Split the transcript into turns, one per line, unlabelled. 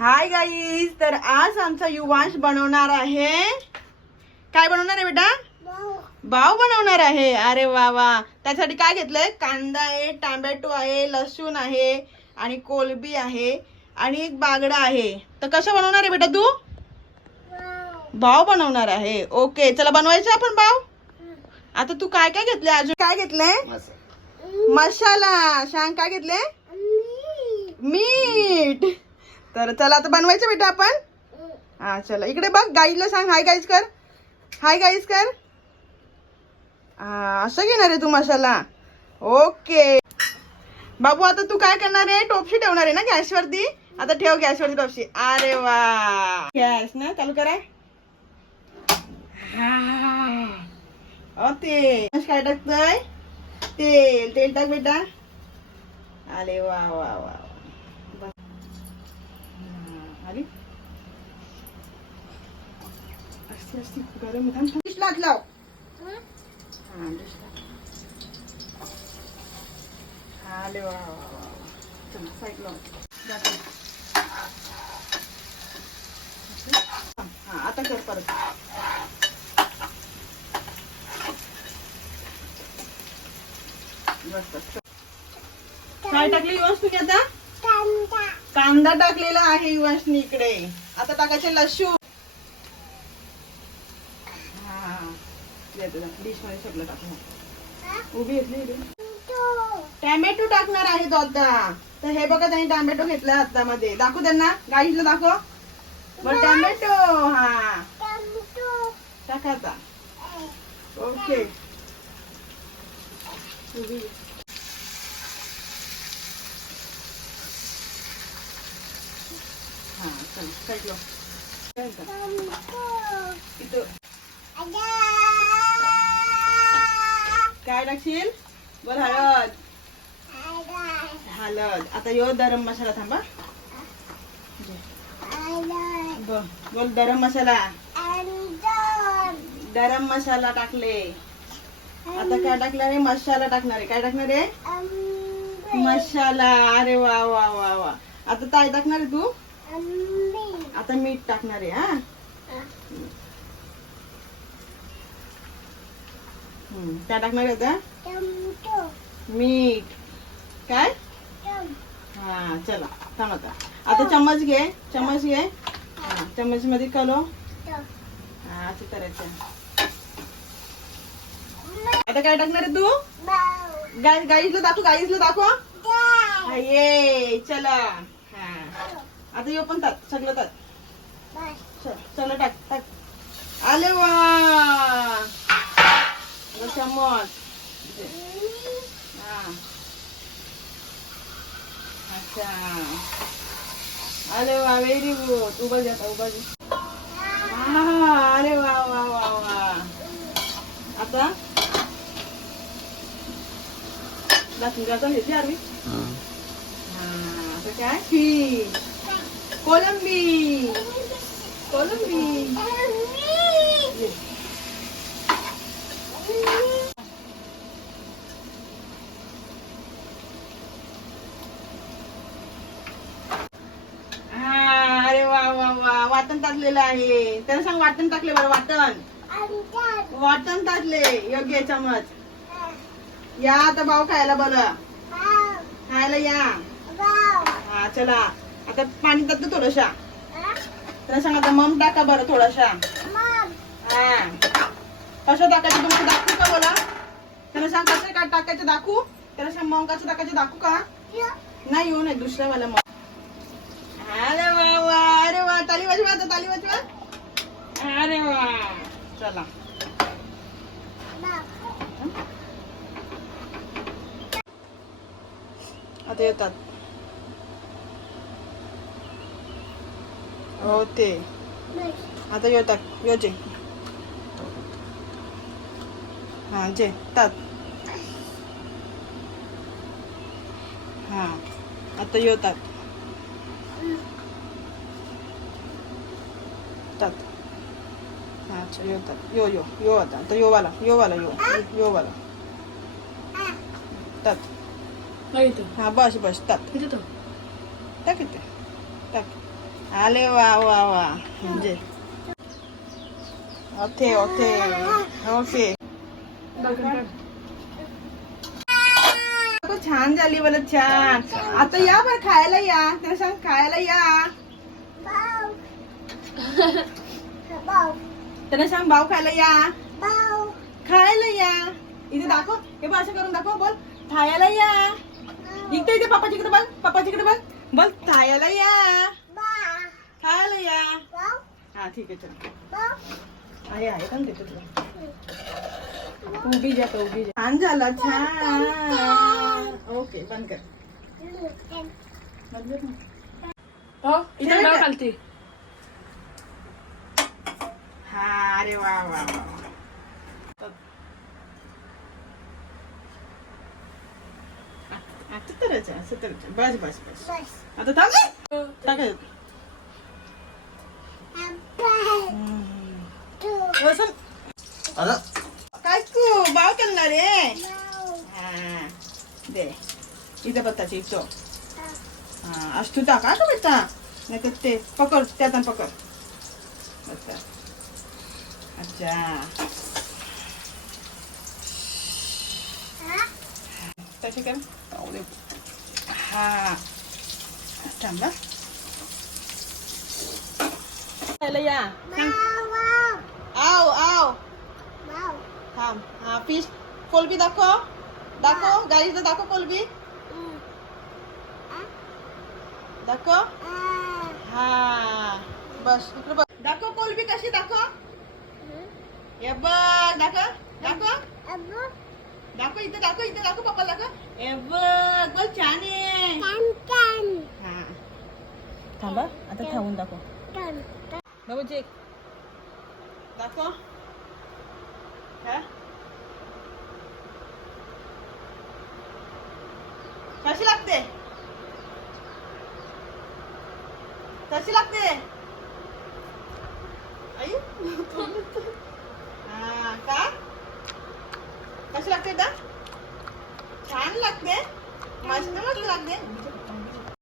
Hi guys तर आज आमचा युवांश बनवणार आहे. काय बनवणार आहे बेटा? बाव बनवणार आहे. अरे वा वा. त्यासाठी काय घेतलंय? कांदा आहे टॅमॅटो आहे लसूण आहे आणि कोलबी आहे आणि एक बागडा आहे. तर कसं बनवणार आहे बेटा तू? भाव बनवणार आहे. ओके चला बनवायचं आपण भाव आता तू काय काय घेतलंय अजून? काय घेतलंय? मसाला. सांग काय घेतले मीठ. तर चला आता बनवायचं बेटा आपण? हा चला. इकडे बघ गाईला सांग. हाय गाईज कर. हाय गाईज कर. हा असं घेणार आहे तू मसाला? ओके बाबू आता तू काय करणार आहे? टोपशी ठेवणार आहे ना गॅसवरती? आता ठेव गॅसवरती टोपशी. अरे वा. गॅस ना? चालू करा. हा. ते काय टाकतोय? तेल. तेल टाक बेटा. अरे वा वा वा. असते गरम. डिश लाट लाव. हा? डिश आले वा साईड लाव. हा आता कर परत. बस बस. काय टाकली तुम्ही आता? कांदा टाकलेला आहे युवाशनी इकडे. आता टाकायचे लसूण. हा. डिशमध्ये सगळं टाकून. उभी घेतली टॅमॅटो टाकणार आहे तो आता. तर हे बघा त्यांनी टॅमॅटो घेतला हातामध्ये. दाखव त्यांना. गाईला दाखव. बर टॅमॅटो. हा. टाका ओके. उभी काय टाकशील बर हळद. हळद. आता यो गरम मसाला थांबा. बोल गरम मसाला. गरम मसाला टाकले. आता काय टाकणार आहे? मसाला टाकणार आहे. काय टाकणार आहे? मसाला. अरे वा वा वा वा. आता काय टाकणार आहे तू? आता मीठ टाकणार आहे हा? काय टाकणार आहे आता? मीठ. काय? हा चला थांब आता. आता चम्मच घे चम्मच घे. चम्मच मध्ये कलो हा. असं करायचं. आता काय टाकणार आहे तू? गाय गाईसला दाखव गाईसला दाखव. ये चला. आता यो पण तात सगळं तात. चल चला टाक टाक. आले वा. हा. अच्छा. अरे वा व्हेरी गुड उभा जा उभा जा. हा अरे वा वा वा वा. आता? दाखवून जाता घेतली आम्ही. हा. आता काय? ही कोलंबी. कोलंबी. हा अरे वा वा वा. वाटण टाकलेलं आहे. त्याला सांग वाटण टाकले बरं वाटण. वाटण टाकले. योग्य चमच. या आता भाऊ खायला बरं. खायला या. हा चला. आता पाणी टाकतो थोडंशा त्याला सांग आता मम टाका बरं थोडाशा हा. कसं टाकायचं तुमचं दाखवू का बोला? त्याला सांग कसं काय टाकायचं दाखवू? त्याला सांग मग कसं टाकायचं दाखवू का? नाही येऊ नये दुसऱ्या वाला मग अरे वा वा अरे वा ताली वाजवा आता ताली वाजवा. अरे वा. चला. आता येतात. हो ते आता येतात यो जे. हा जे तात हा आता येतात तात अच्छा येतात यो यो यो आता आता यो वाला यो वाला यो यो वाला तात हा बस बस तात टाक इथे. टाक आले वा वा वा म्हणजे ओके ओके ओके खूप छान झाली बरं छान आता या बरं खायला या त्याला सांग खायला या त्याला सांग भाऊ खायला या खायला या इथे दाखव हे बघ असं करून दाखव बोल खायला या इकडे इथे पप्पाच्याकडे बघ पप्पाच्याकडे बघ बोल खायला या खायला या. हा ठीक आहे चल. आहे आहे का देतो तुला? उभी जा उभी जा. छान झाला छान. ओके बंद कर. बंद कर ना.
हो
इथे?
खालती.
हा अरे वा वा वा आता असं बस बस बस. आता थांब. टाकायचं. बसून काय तू बाव केला रे हा दे इथं बत्ताची इथं हा अष्टू टाका का बेटा नाही तर ते पकड आव आव थांब हा फिश कोलबी दाखव दाखव गाईचं दाखव कोलबी दाखव हा बस इकडे बघ दाखव कोलबी कशी दाखव हे बघ दाखव दाखव दाखव इथे दाखव इथे दाखव पप्पा दाखव हे बघ बघ छान आहे हा थांबा आता थांबून दाखव बाबू चेक दाखव हा कशी लागते कशी लागते आई हा का कशी लागते का छान लागते मस्त मस्त लागते